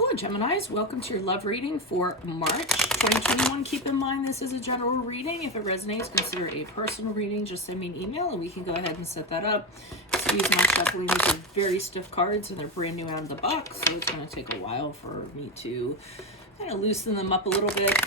Hello, Geminis. Welcome to your love reading for March 2021. Keep in mind this is a general reading. If it resonates, consider it a personal reading. Just send me an email and we can go ahead and set that up. Excuse my shuffling. These are very stiff cards and they're brand new out of the box, so it's going to take a while for me to kind of loosen them up a little bit.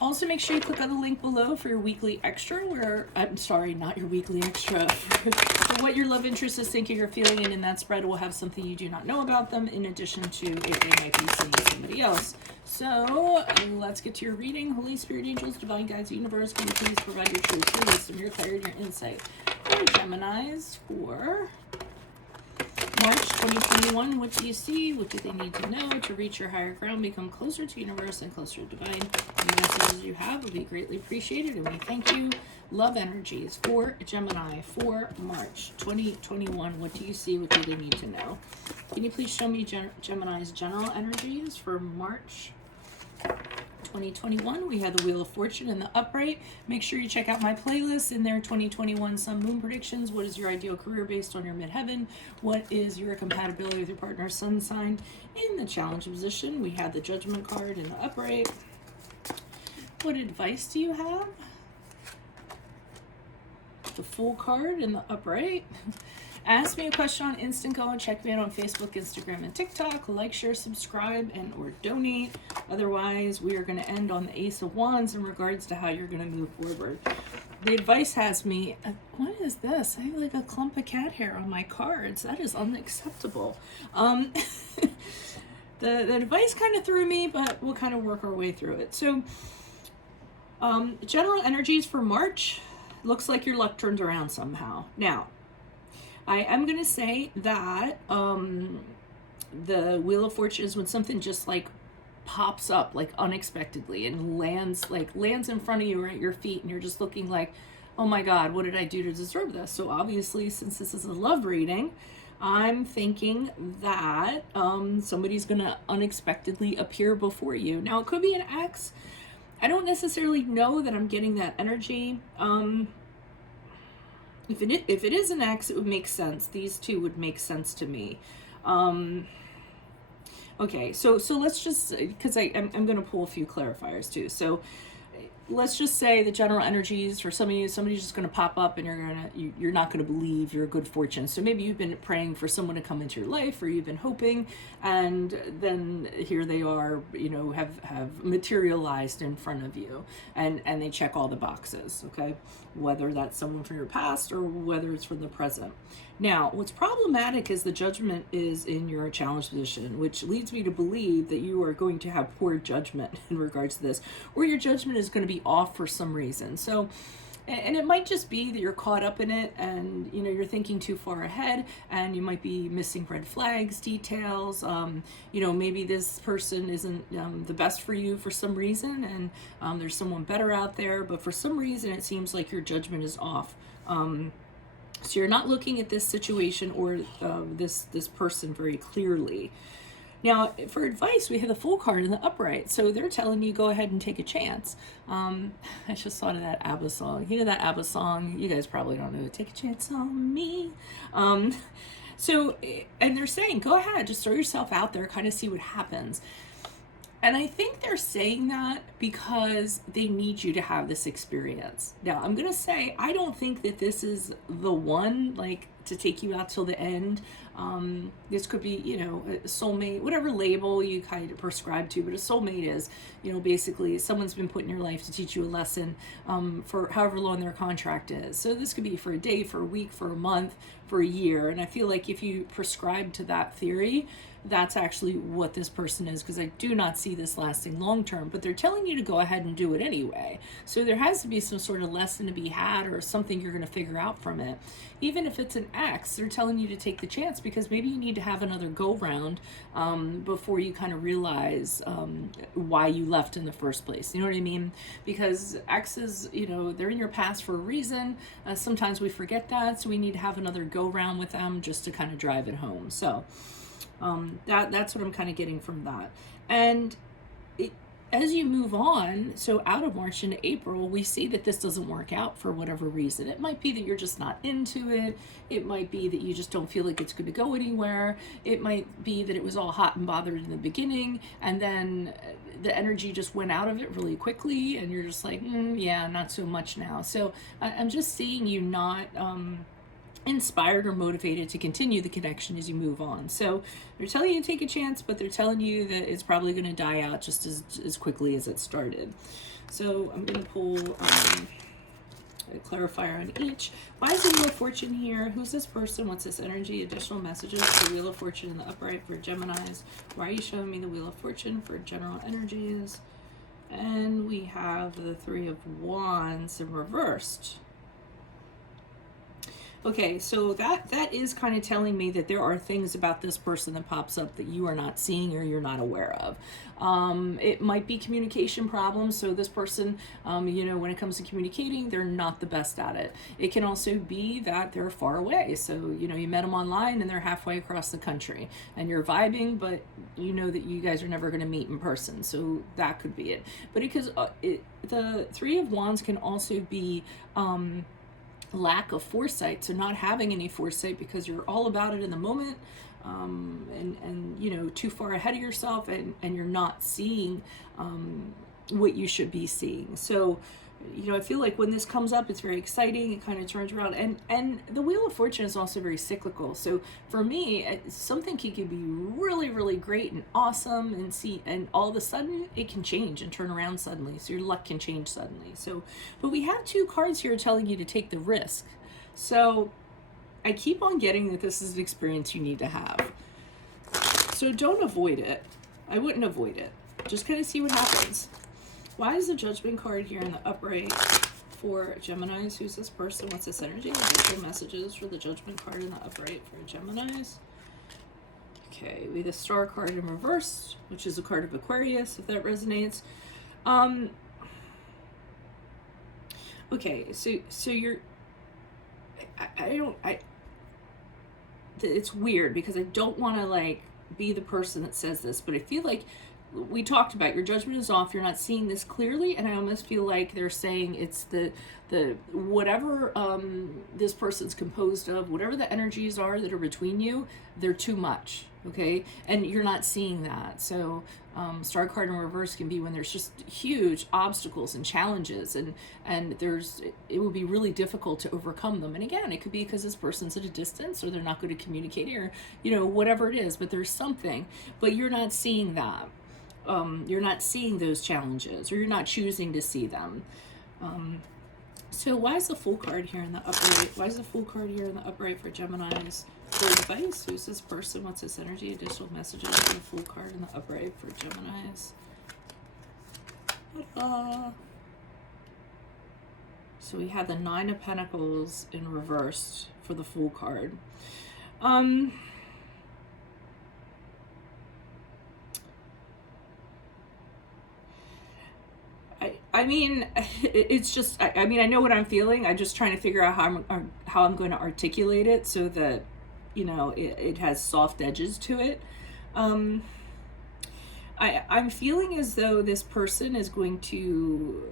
Also, make sure you click on the link below for your weekly extra, where, I'm sorry, not your weekly extra, for what your love interest is thinking or feeling, and in that spread will have something you do not know about them, in addition to if they might be seeing somebody else. So, let's get to your reading. Holy Spirit, angels, divine guides, universe, can you please provide your truth, your wisdom, your clarity, your insight for Geminis for March 2021. What do you see? What do they need to know to reach your higher ground, become closer to universe and closer to divine? The messages you have will be greatly appreciated, and we thank you. Love energies for Gemini for March 2021. What do you see? What do they need to know? Can you please show me Gemini's general energies for March 2021. We have the Wheel of Fortune in the upright. Make sure you check out my playlist in there. 2021 Sun Moon predictions. What is your ideal career based on your midheaven? What is your compatibility with your partner's sun sign? In the challenge position, we have the Judgment card in the upright. What advice do you have? The Fool card in the upright. Ask me a question on Instant Go and check me out on Facebook, Instagram, and TikTok. Like, share, subscribe, and or donate. Otherwise, we are going to end on the Ace of Wands in regards to how you're going to move forward. The advice has me, what is this? I have like a clump of cat hair on my cards. That is unacceptable. The advice kind of threw me, but we'll kind of work our way through it. So, general energies for March. Looks like your luck turned around somehow. Now, I am going to say that the Wheel of Fortune is when something just like pops up like unexpectedly and lands in front of you or at your feet, and you're just looking like, oh my God, what did I do to deserve this? So obviously, since this is a love reading, I'm thinking that somebody's going to unexpectedly appear before you. Now, it could be an ex. I don't necessarily know that I'm getting that energy. If it is an ex, it would make sense. These two would make sense to me. Okay, so let's just, because I'm going to pull a few clarifiers too. So let's just say the general energies for some of you, somebody's just going to pop up and you're not going to believe your good fortune. So maybe you've been praying for someone to come into your life, or you've been hoping, and then here they are, have materialized in front of you, and they check all the boxes, okay? Whether that's someone from your past or whether it's from the present. Now, what's problematic is the Judgment is in your challenge position, which leads me to believe that you are going to have poor judgment in regards to this, or your judgment is going to be off for some reason. So, and it might just be that you're caught up in it and, you're thinking too far ahead, and you might be missing red flags, details. Maybe this person isn't the best for you for some reason, and there's someone better out there, but for some reason it seems like your judgment is off. So you're not looking at this situation or this person very clearly. Now, for advice, we have the Fool card in the upright. So they're telling you go ahead and take a chance. I just thought of that ABBA song. You know that ABBA song? You guys probably don't know it. Take a chance on me. And they're saying, go ahead, just throw yourself out there, kind of see what happens. And I think they're saying that because they need you to have this experience. Now, I'm going to say, I don't think that this is the one, to take you out till the end. This could be, a soulmate, whatever label you kind of prescribe to, but a soulmate is, basically someone's been put in your life to teach you a lesson for however long their contract is. So this could be for a day, for a week, for a month, for a year. And I feel like if you prescribe to that theory, that's actually what this person is, because I do not see this lasting long term, but they're telling you to go ahead and do it anyway. So there has to be some sort of lesson to be had, or something you're going to figure out from it. Even if it's an ex, they're telling you to take the chance, because maybe you need to have another go round before you kind of realize why you left in the first place. You know what I mean? Because exes, they're in your past for a reason. Sometimes we forget that, so we need to have another go round with them just to kind of drive it home. So that's what I'm kind of getting from that. And as you move on, so out of March into April, we see that this doesn't work out for whatever reason. It might be that you're just not into it. It might be that you just don't feel like it's going to go anywhere. It might be that it was all hot and bothered in the beginning, and then the energy just went out of it really quickly, and you're just like, yeah, not so much now. So I'm just seeing you not inspired or motivated to continue the connection as you move on. So they're telling you to take a chance, but they're telling you that it's probably going to die out just as quickly as it started. So I'm going to pull a clarifier on each. Why is the Wheel of Fortune here? Who's this person? What's this energy? Additional messages. The Wheel of Fortune in the upright for Geminis. Why are you showing me the Wheel of Fortune for general energies? And we have the Three of Wands in reversed. Okay, so that is kind of telling me that there are things about this person that pops up that you are not seeing or you're not aware of. It might be communication problems. So this person, when it comes to communicating, they're not the best at it. It can also be that they're far away. So, you met them online and they're halfway across the country and you're vibing, but you know that you guys are never going to meet in person. So that could be it. But because the Three of Wands can also be lack of foresight, so not having any foresight because you're all about it in the moment, and too far ahead of yourself, and you're not seeing what you should be seeing. So I feel like when this comes up, it's very exciting. It kind of turns around, and the Wheel of Fortune is also very cyclical. So for me, something can be really, really great and awesome, and all of a sudden it can change and turn around suddenly. So your luck can change suddenly. So, but we have two cards here telling you to take the risk. So I keep on getting that this is an experience you need to have. So don't avoid it. I wouldn't avoid it. Just kind of see what happens. Why is the Judgment card here in the upright for Geminis? Who's this person? What's this energy? Additional messages for the Judgment card in the upright for Geminis. Okay, we have the Star card in reverse, which is a card of Aquarius, if that resonates. Okay, so you're... it's weird because I don't want to be the person that says this, but I feel like we talked about your judgment is off, you're not seeing this clearly, and I almost feel like they're saying it's the whatever this person's composed of, whatever the energies are that are between you, they're too much, okay? And you're not seeing that. So Star card in reverse can be when there's just huge obstacles and challenges, and it will be really difficult to overcome them. And again, it could be because this person's at a distance, or they're not good at communicating, or whatever it is, but there's something, but you're not seeing that. You're not seeing those challenges, or you're not choosing to see them. So why is the Fool card here in the upright? Why is the Fool card here in the upright for Geminis? For advice, who's this person? What's this energy? Additional messages for the Fool card in the upright for Geminis. So we have the Nine of Pentacles in reverse for the Fool card. I mean, it's just, I mean, I know what I'm feeling. I'm just trying to figure out how I'm going to articulate it so that, it has soft edges to it. I'm feeling as though this person is going to,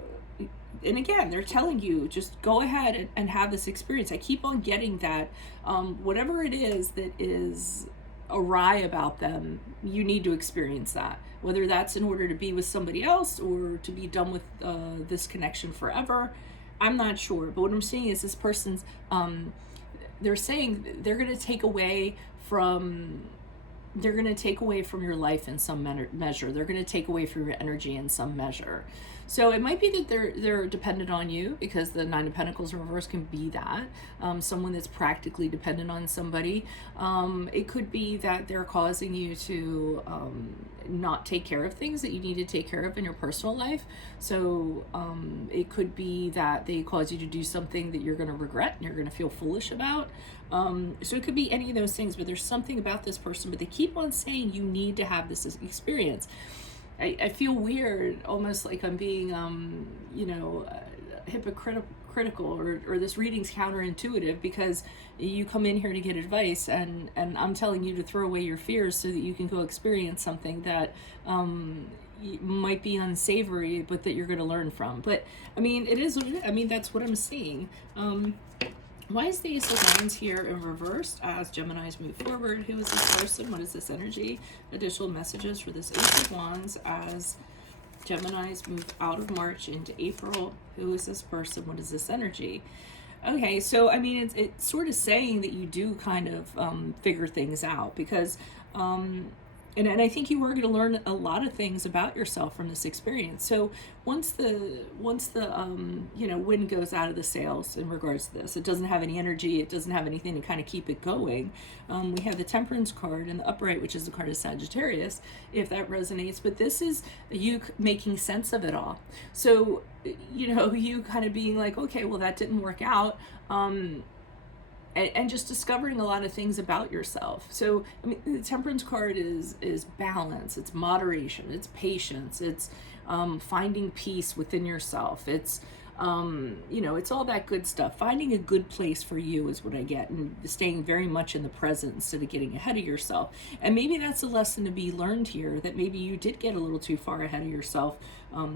and again, they're telling you, just go ahead and have this experience. I keep on getting that, whatever it is that is awry about them, you need to experience that, whether that's in order to be with somebody else or to be done with this connection forever. I'm not sure, but what I'm seeing is this person's they're saying they're going to take away from your life in some measure. They're going to take away from your energy in some measure. So it might be that they're dependent on you, because the Nine of Pentacles in reverse can be that. Someone that's practically dependent on somebody. It could be that they're causing you to not take care of things that you need to take care of in your personal life. So it could be that they cause you to do something that you're going to regret and you're going to feel foolish about. So it could be any of those things, but there's something about this person, but they keep on saying you need to have this experience. I feel weird, almost like I'm being, hypocritical, or this reading's counterintuitive, because you come in here to get advice, and I'm telling you to throw away your fears so that you can go experience something that, might be unsavory, but that you're going to learn from. But I mean, it is what it is. I mean, that's what I'm seeing. Why is the Ace of Wands here in reversed as Geminis move forward? Who is this person? What is this energy? Additional messages for this Ace of Wands as Geminis move out of March into April. Who is this person? What is this energy? Okay, so I mean, it's sort of saying that you do kind of figure things out, because and I think you are going to learn a lot of things about yourself from this experience. So once the you know, wind goes out of the sails in regards to this, it doesn't have any energy, it doesn't have anything to kind of keep it going. We have the Temperance card in the upright, which is the card of Sagittarius, if that resonates. But this is you making sense of it all. So, you know, you kind of being like, okay, well, that didn't work out. And just discovering a lot of things about yourself. So, I mean, the Temperance card is balance, it's moderation, it's patience, it's finding peace within yourself. It's, you know, it's all that good stuff. Finding a good place for you is what I get, and staying very much in the present instead of getting ahead of yourself. And maybe that's a lesson to be learned here, that maybe you did get a little too far ahead of yourself,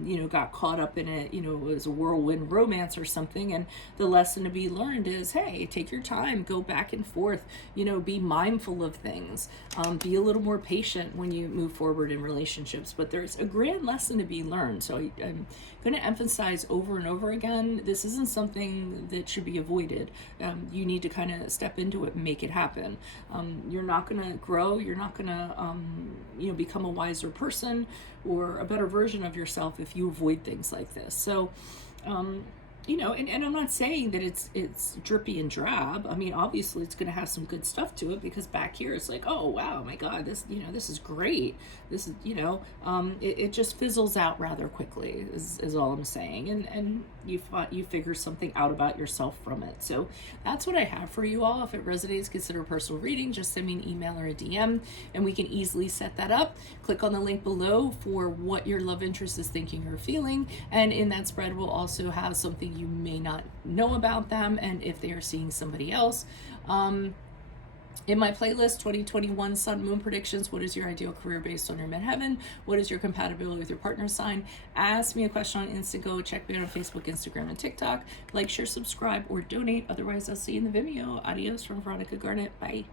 you know, got caught up in it, you know, it was a whirlwind romance or something. And the lesson to be learned is, hey, take your time, go back and forth, you know, be mindful of things, be a little more patient when you move forward in relationships. But there's a grand lesson to be learned. So I'm going to emphasize over and over again, this isn't something that should be avoided. You need to kind of step into it and make it happen. You're not going to grow. You're not going to, you know, become a wiser person or a better version of yourself if you avoid things like this. So, you know, and I'm not saying that it's drippy and drab. I mean, obviously it's going to have some good stuff to it, because back here it's like, oh wow, my God, this, you know, this is great. This is, you know, it just fizzles out rather quickly is all I'm saying. And you figure something out about yourself from it. So that's what I have for you all. If it resonates, consider a personal reading. Just send me an email or a DM and we can easily set that up. Click on the link below for what your love interest is thinking or feeling. And in that spread, we'll also have something you may not know about them, and if they are seeing somebody else. In my playlist, 2021 Sun Moon Predictions, what is your ideal career based on your midheaven? What is your compatibility with your partner sign? Ask me a question on Instago. Check me out on Facebook, Instagram, and TikTok. Like, share, subscribe, or donate. Otherwise, I'll see you in the Vimeo. Adios from Veronica Garnett. Bye.